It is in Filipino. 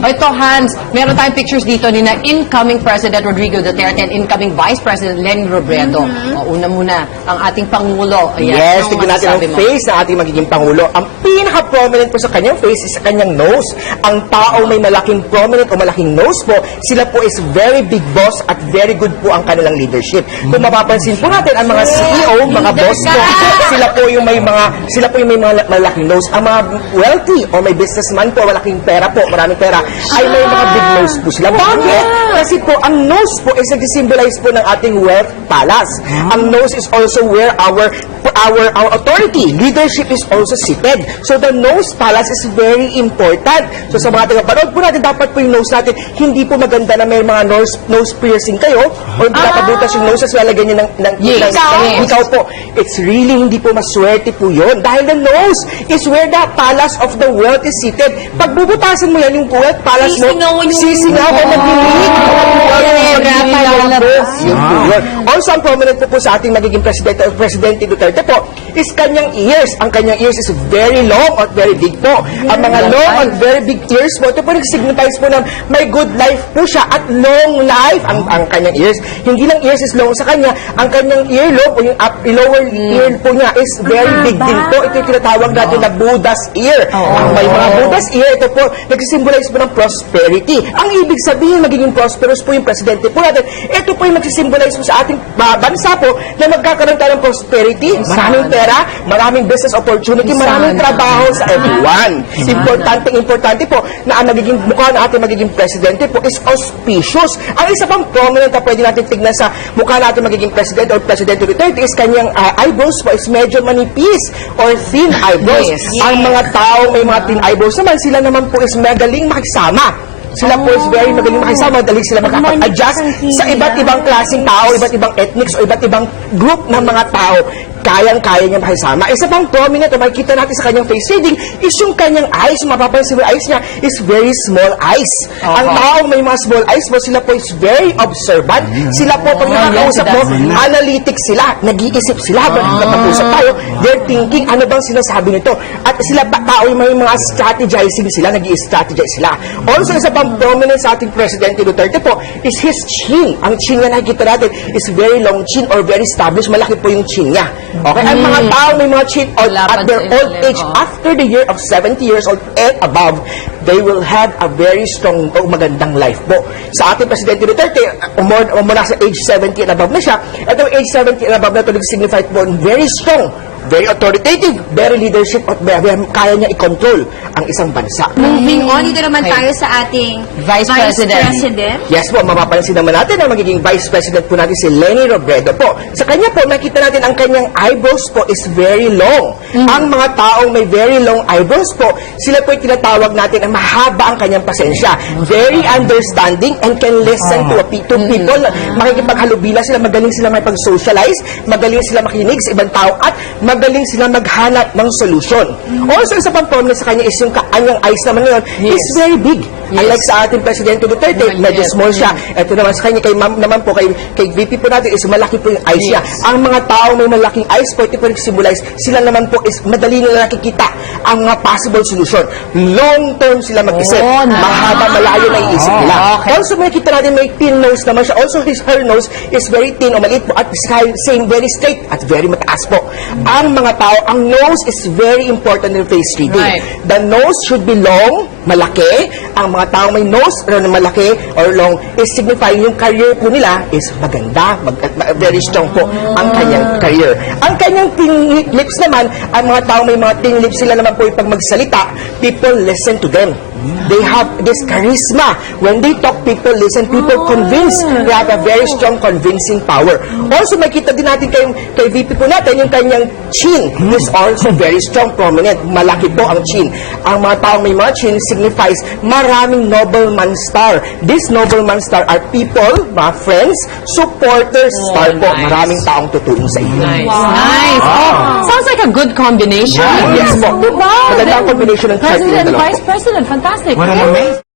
Ito, Hans, meron tayong pictures dito ni na incoming President Rodrigo Duterte and incoming Vice President Leni Robredo. Una muna, ang ating Pangulo. Ayan, Yes, anong tignan natin ang masasabi mo? face ng ating magiging Pangulo. Ang pinaka-prominent po sa kanyang face is sa kanyang nose. Ang tao may malaking prominent o malaking nose po, sila po is very big boss at very good po ang kanilang leadership. Kung mapapansin po natin, ang mga CEO, mga boss po, sila po yung may mga malaking nose. Ang mga wealthy o may businessman po, malaking pera po, maraming pera, ay may mga big nose po sila. Bakit? Kasi po, ang nose po is nag-symbolize po ng ating wealth palace. Ang nose is also where our authority, leadership is also seated. So the nose palace is very important. So sa mga tagapanood po natin, dapat po yung nose natin, hindi po maganda na may mga nose piercing kayo o pinapabutas yung noses, lalagyan nyo ng ikaw po. It's really hindi po maswerte po yun. Dahil the nose is where the palace of the wealth is seated. Pag bubutasan mo yan, yung wealth palace mo, sisingaw o maglilig. Yun po yun. Also, ang prominent po sa ating magiging Presidente Duterte po is kanyang ears. Ang kanyang ears is very long at very big po. Ang mga long and very big ears po, ito po nag-signifies po na may good life po siya at long life ang kanyang ears. Hindi lang ears is long sa kanya, ang kanyang earlobe o yung lower ear po niya is very big din po. Ito yung tinatawag natin na Buddha's ear. Ang may mga Buddha's ear, ito po nag-symbolize po ng prosperity. Ang ibig sabihin, magiging prosperous po yung presidente po natin. Ito po yung nag-symbolize po sa ating bansa po na magkakaroon tayo ng prosperity, maraming pera, maraming business opportunity, maraming trabaho sa everyone. Importante po na ang magiging mukha ng ating magiging presidente po is auspicious. Ang isa pang prominent na pwede natin tignan sa mukha natin magiging president or Presidente Duterte is kanyang eyebrows po is medyo manipis or thin eyebrows. Ang mga tao may mga thin eyebrows naman, sila naman po is magaling makisama. Sila po is very magaling makisama, madaling sila makapag-adjust sa iba't ibang klaseng tao, iba't ibang ethnics o iba't ibang group ng mga tao. Kayang-kaya niya makisama. Isa pang prominent o makikita natin sa kanyang face reading is yung kanyang eyes. Mapapansin mo yung eyes niya is very small eyes. Ang taong may mga small eyes po, sila po is very observant. Sila po, pag nakakausap mo, analytic sila. Nag-iisip sila. Pag-usap tayo, they're thinking, ano bang sinasabi nito? At sila tao, may mga strategizing sila, nag-i-strategize sila. Also, isa pang prominent sa ating Presidente Duterte po is his chin. Ang chin na nakikita natin is very long chin or very established. Malaki po yung chin niya. Okay, ang mga tao may mga chin at their old age, after the year of 70 years old and above, they will have a very strong o magandang life po. Sa ating Presidente Duterte, mula sa age 70 and above na siya, itong age 70 and above na ito nag-signify po very strong, very authoritative, very leadership at kaya niya i-control ang isang bansa. Moving on, dito naman tayo sa ating Vice President. Yes po, mapapansin naman natin na magiging Vice President po natin si Leni Robredo po. Sa kanya po, makita natin ang kanyang eyebrows po is very long. Ang mga taong may very long eyebrows po, sila po yung tinatawag natin na mahaba ang kanyang pasensya. Very understanding and can listen to people. Makikipaghalubila sila, magaling sila makipag-socialize, magaling sila makinig sa ibang tao at magaling sila maghanap ng solution. Also, isa pang problem sa kanya is yung kanyang eyes naman ngayon is very big. Unlike sa ating Presidente Duterte, medyo small siya. Ito naman sa kanya, kay VP po natin is malaki po yung eyes niya. Ang mga tao may malaking eyes po, ito po symbolize, sila naman po is madali nila nakikita ang mga possible solution. Long term sila mag-isip. Mahaba, malayo na iisip nila. Also, makikita natin may thin nose naman siya. Also, her nose is very thin o maliit po at same, very straight at very mataas po. Ang mga tao, ang nose is very important in face reading. The nose should be long, malaki. Ang mga tao may nose pero malaki or long is signifying yung career po nila is maganda, very strong po ang kanyang career. Ang kanyang thin lips naman, ang mga tao may mga thin lips, sila naman po yung pag magsalita, people listen to them. They have this charisma. When they talk, people listen, people convince. They have a very strong convincing power. Also, makita din natin kay VP po natin, yung kanyang chin is also very strong, prominent. Malaki po ang chin. Ang mga taong may mga chin signifies maraming nobleman star. This nobleman star are people, mga friends, supporters star po. Maraming taong tutulong sa inyo. Nice. Sounds like a good combination. Yes po. Diba? Magandang combination ng chart President, ng dalawa. Vice President, fantastic. What an amazing